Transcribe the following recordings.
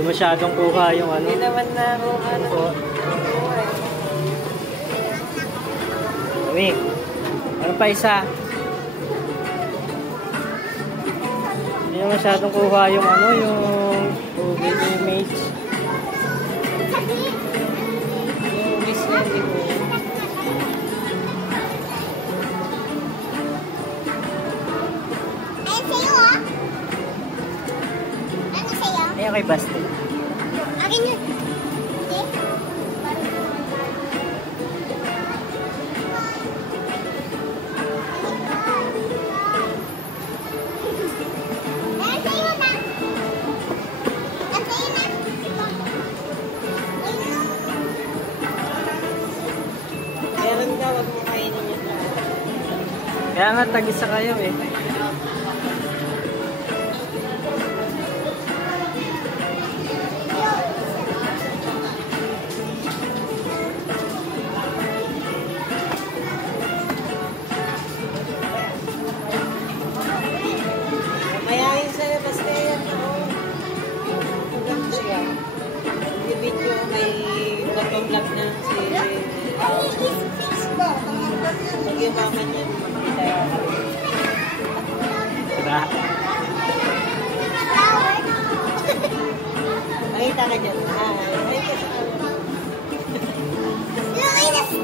Hindi masyadong kuha yung ano. Hindi naman na ano. Kami. Ano pa isa? Hindi na masyadong kuha yung ano, yung Google image. Yung misleading mo. Ayan kay Basti. Akin yun. Meron daw, wag mo kainin yun. Kaya nga tag-isa kayo eh. Mayahin sa'yo, basta yan. Hanggang siya. Yung video may batong vlog na si... Sige, mama niya. Diba? Makita ka dyan. Ay, kasi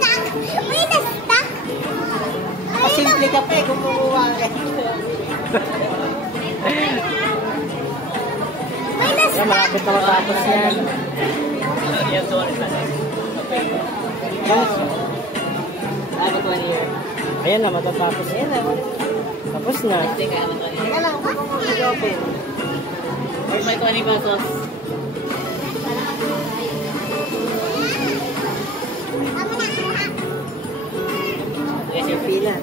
simple ka pa eh, kumukuha ka. Kaya malapit na matapos yan. Dapat 1 year. Ayan na, matatapos yan. Tapos na. Teka lang, kung mo mag-open. Or may 20 pesos. Yes, yung pila.